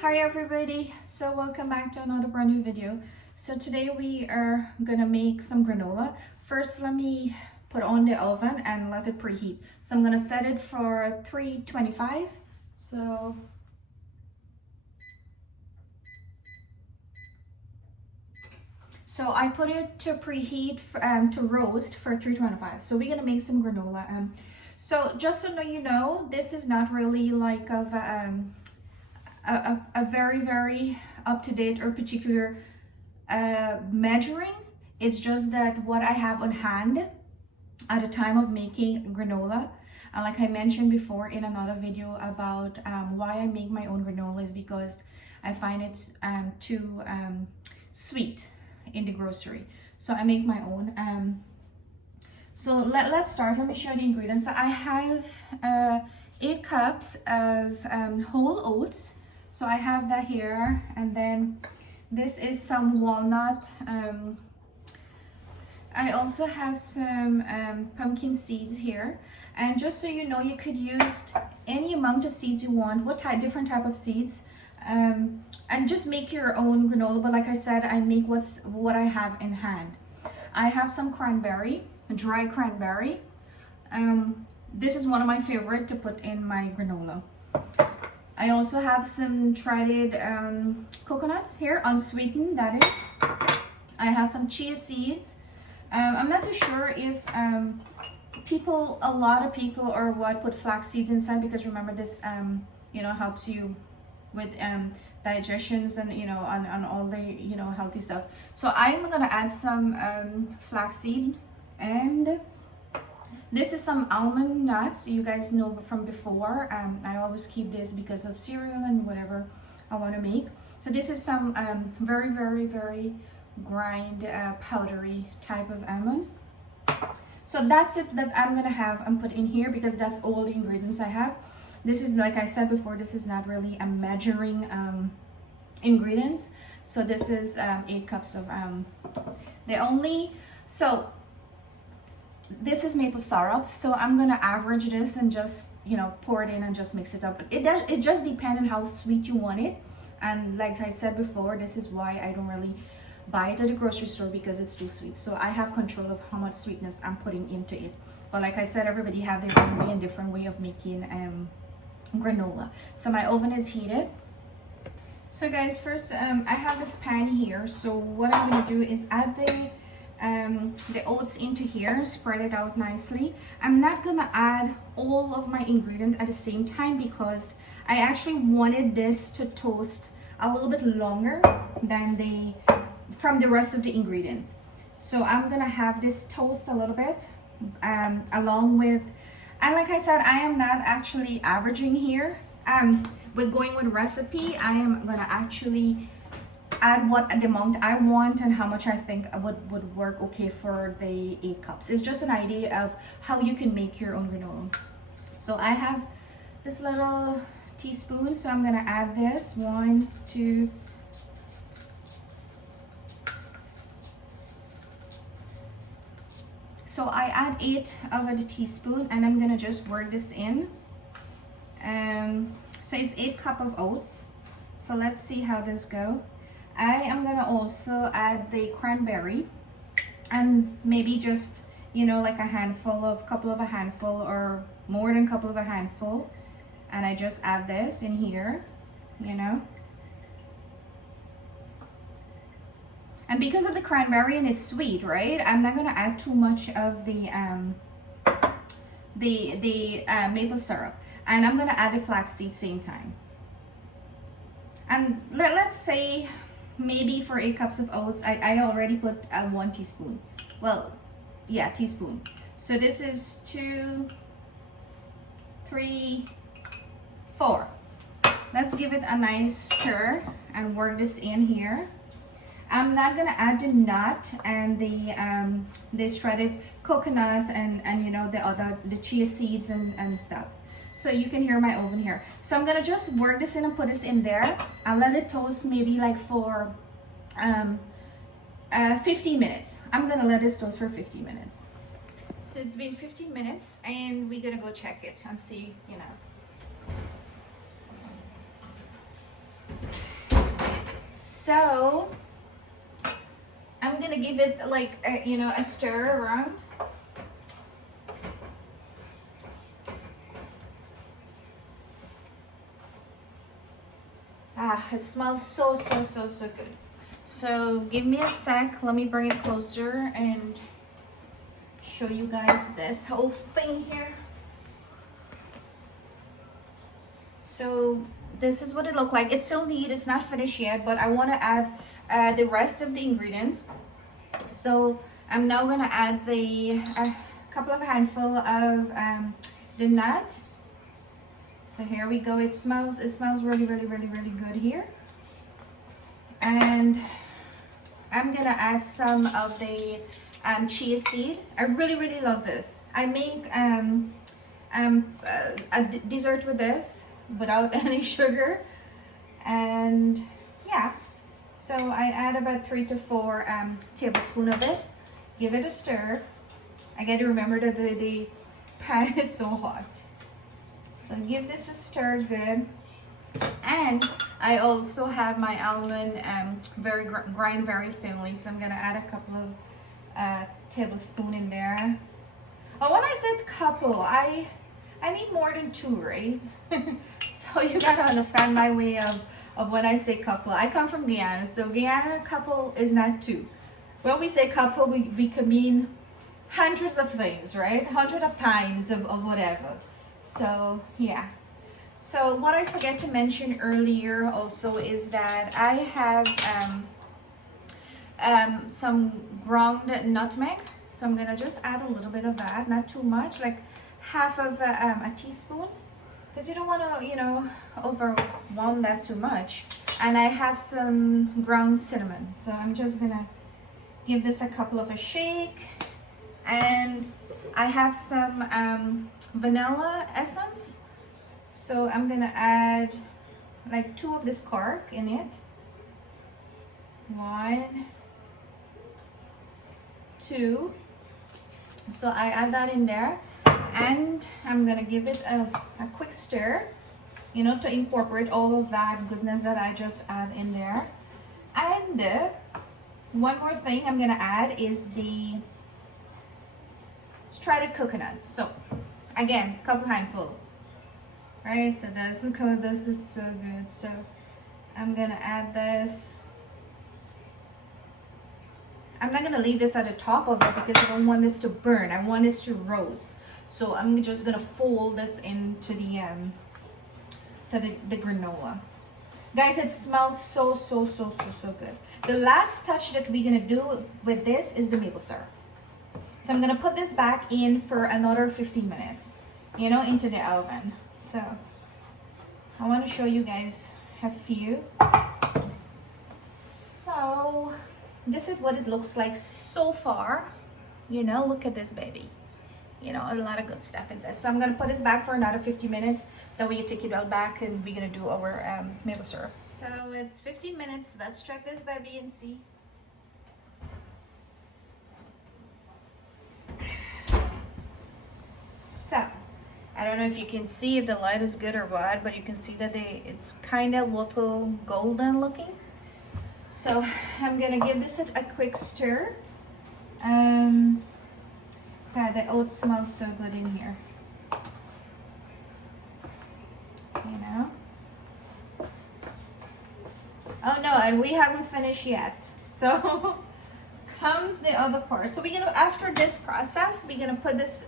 Hi everybody, so welcome back to another brand new video. So today we are gonna make some granola. First let me put on the oven and let it preheat. So I'm gonna set it for 325. So I put it to preheat to roast for 325. So we're gonna make some granola. So just so you know, this is not really like a very up-to-date or particular measuring. It's just that what I have on hand at the time of making granola, and like I mentioned before in another video about why I make my own granola, is because I find it too sweet in the grocery, so I make my own. So let's start. Let me show the ingredients. So I have 8 cups of whole oats. So I have that here, and then this is some walnut. I also have some pumpkin seeds here. And just so you know, you could use any amount of seeds you want, different type of seeds, and just make your own granola. But like I said, I make what I have in hand. I have some cranberry, dry cranberry. This is one of my favorite to put in my granola. I also have some shredded coconuts here, unsweetened, that is. I have some chia seeds. I'm not too sure if a lot of people or what put flax seeds inside, because remember this, helps you with digestions and, on all the, healthy stuff. So I'm gonna add some flaxseed, and this is some almond nuts. You guys know from before. I always keep this because of cereal and whatever I want to make. So this is some very grind powdery type of almond. So that's it that I'm gonna have and put in here, because that's all the ingredients I have. This is, like I said before, this is not really a measuring ingredients. So this is 8 cups of this is maple syrup, so I'm gonna average this and just pour it in and just mix it up. It just depends on how sweet you want it, and like I said before, this is why I don't really buy it at the grocery store, because it's too sweet. So I have control of how much sweetness I'm putting into it. But like I said, everybody have their own way and different way of making granola. So my oven is heated. So guys, first I have this pan here. So what I'm gonna do is add the oats into here, spread it out nicely. I'm not gonna add all of my ingredient at the same time, because I actually wanted this to toast a little bit longer than from the rest of the ingredients. So I'm gonna have this toast a little bit along with, and like I said, I am not actually averaging here. With going with recipe, I am gonna actually add what the amount I want and how much I think would work okay for the 8 cups. It's just an idea of how you can make your own granola. So I have this little teaspoon, so I'm gonna add this 1, 2. So I add 8 of the teaspoon, and I'm gonna just work this in. So it's 8 cup of oats. So let's see how this go. I am gonna also add the cranberry, and maybe just like couple of a handful or more than couple of a handful, and I just add this in here, and because of the cranberry and it's sweet, right, I'm not gonna add too much of the maple syrup, and I'm gonna add the flaxseed same time. And let's say maybe for 8 cups of oats, I already put 1 teaspoon. Well, yeah, teaspoon. So this is 2, 3, 4. Let's give it a nice stir and work this in here. I'm not gonna add the nut and the shredded coconut and the chia seeds and stuff. So you can hear my oven here. So I'm gonna just work this in and put this in there. I'll let it toast maybe like for 15 minutes. I'm gonna let this toast for 15 minutes. So it's been 15 minutes, and we're gonna go check it and see, So I'm gonna give it like a stir around. It smells so good. So give me a sec, let me bring it closer and show you guys this whole thing here. So this is what it looked like. It's still neat, it's not finished yet, but I want to add the rest of the ingredients. So I'm now going to add the couple of handful of the nut. So here we go. It smells really good here. And I'm gonna add some of the chia seed. I really love this. I make a dessert with this without any sugar, and yeah. So I add about 3 to 4 tablespoons of it. Give it a stir. I got to remember that the pan is so hot. So give this a stir good. And I also have my almond grind very thinly. So I'm gonna add a couple of tablespoons in there. Oh, when I said couple, I mean more than 2, right? So you gotta understand my way of when I say couple. I come from Guyana, so Guyana couple is not 2. When we say couple, we could mean hundreds of things, right? Hundreds of times of whatever. So yeah. So what I forget to mention earlier also is that I have some ground nutmeg. So I'm gonna just add a little bit of that, not too much, like half of a teaspoon, because you don't want to, overwhelm that too much. And I have some ground cinnamon. So I'm just gonna give this a couple of a shake. And I have some vanilla essence. So I'm gonna add like 2 of this cork in it. 1, 2. So I add that in there, and I'm gonna give it a quick stir, to incorporate all of that goodness that I just add in there. And one more thing I'm gonna add is the shredded coconut. So again, couple handful. Right, so this is so good. So I'm gonna add this. I'm not gonna leave this at the top of it because I don't want this to burn. I want this to roast. So I'm just gonna fold this into the granola. Guys, it smells so good. The last touch that we're gonna do with this is the maple syrup. So I'm gonna put this back in for another 15 minutes, into the oven. So I want to show you guys a few. So this is what it looks like so far. Look at this baby. A lot of good stuff inside. So I'm gonna put this back for another 50 minutes. Then we take it out back and we're gonna do our maple syrup. So it's 15 minutes. Let's check this baby and see. So I don't know if you can see if the light is good or what, but you can see that it's kind of little golden looking. So I'm gonna give this a quick stir. God, the oats smells so good in here. Oh no, and we haven't finished yet. So comes the other part. So after this process, we're gonna put this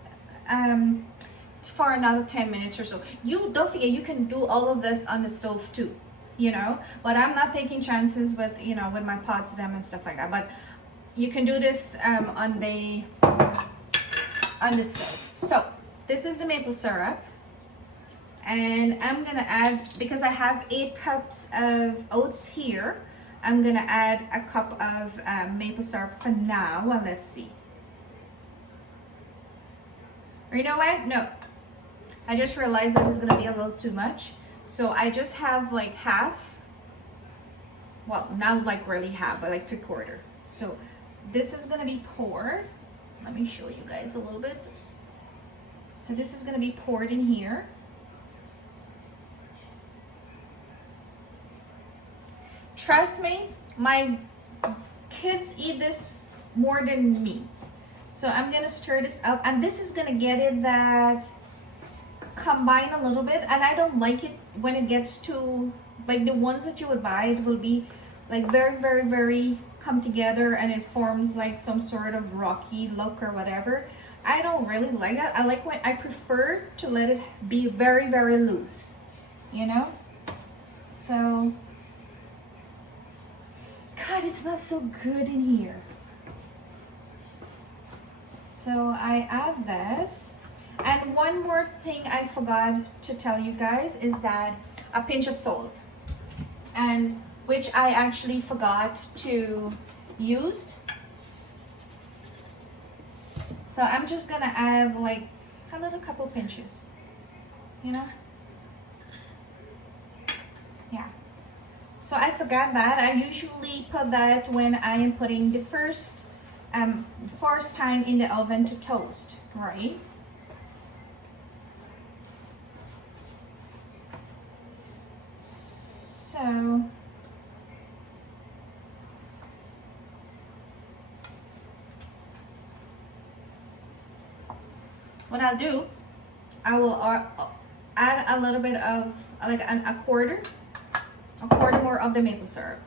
for another 10 minutes or so. You don't forget, you can do all of this on the stove too, but I'm not taking chances with with my pots and stuff like that. But you can do this on the stove. So this is the maple syrup, and I'm gonna add, because I have 8 cups of oats here, I'm gonna add a cup of maple syrup for now. Well, let's see. Or you know what? No, I just realized that it's gonna be a little too much. So I just have like half. Well, not like really half, but like 3/4. So this is gonna be poured. Let me show you guys a little bit. So this is gonna be poured in here. Trust me, my kids eat this more than me. So I'm gonna stir this up, and this is gonna get it that combine a little bit. And I don't like it when it gets too, like the ones that you would buy, it will be like very come together and it forms like some sort of rocky look or whatever. I don't really like that. I like when I prefer to let it be very loose, you know. So God, it smells so good in here. So I add this. And one more thing I forgot to tell you guys is that a pinch of salt, and which I actually forgot to use. So I'm just gonna add like a little couple pinches, you know? Yeah. So I forgot that. I usually put that when I am putting the first time in the oven to toast, right? So what I'll do, I will add a little bit of like a quarter more of the maple syrup.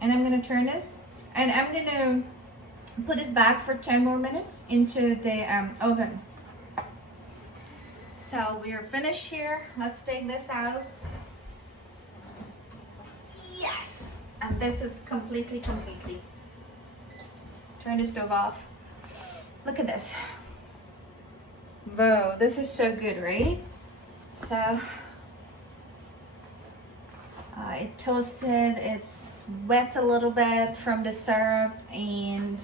And I'm gonna turn this, and I'm gonna put this back for 10 more minutes into the oven. So we are finished here. Let's take this out. Yes! And this is completely. Turn the stove off. Look at this. Whoa, this is so good, right? So it toasted, it's wet a little bit from the syrup, and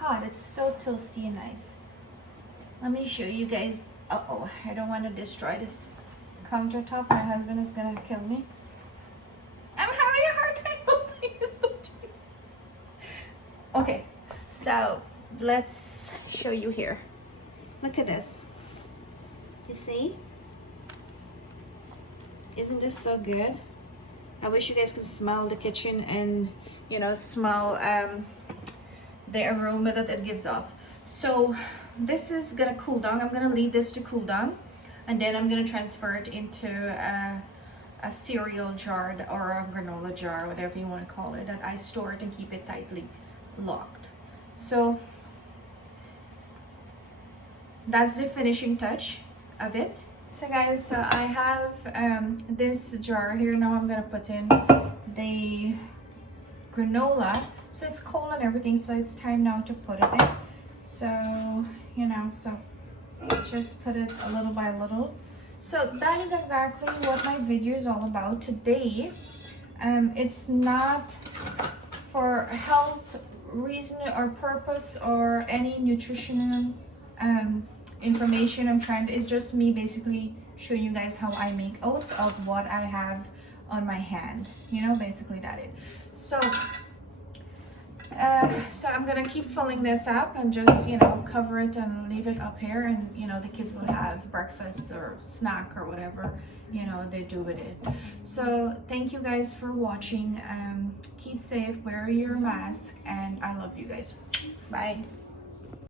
God, it's so toasty and nice. Let me show you guys. Uh-oh, I don't want to destroy this countertop. My husband is gonna kill me. I'm having a hard time opening this. Okay, so let's show you here. Look at this. You see? Isn't this so good? I wish you guys could smell the kitchen and, you know, smell the aroma that it gives off. So this is gonna cool down. I'm gonna leave this to cool down, and then I'm gonna transfer it into a cereal jar or a granola jar, whatever you want to call it, that I store it and keep it tightly locked. So that's the finishing touch of it. So guys, so I have this jar here. Now I'm gonna put in the granola. So it's cold and everything, so it's time now to put it in. So, you know, so just put it a little by little. So that is exactly what my video is all about today. It's not for health reason or purpose or any nutritional information. It's just me basically showing you guys how I make oats of what I have on my hand, you know, basically that it. So I'm gonna keep filling this up and just, you know, cover it and leave it up here, and you know the kids will have breakfast or snack or whatever, you know, they do with it. So thank you guys for watching. Keep safe, wear your mask, and I love you guys. Bye.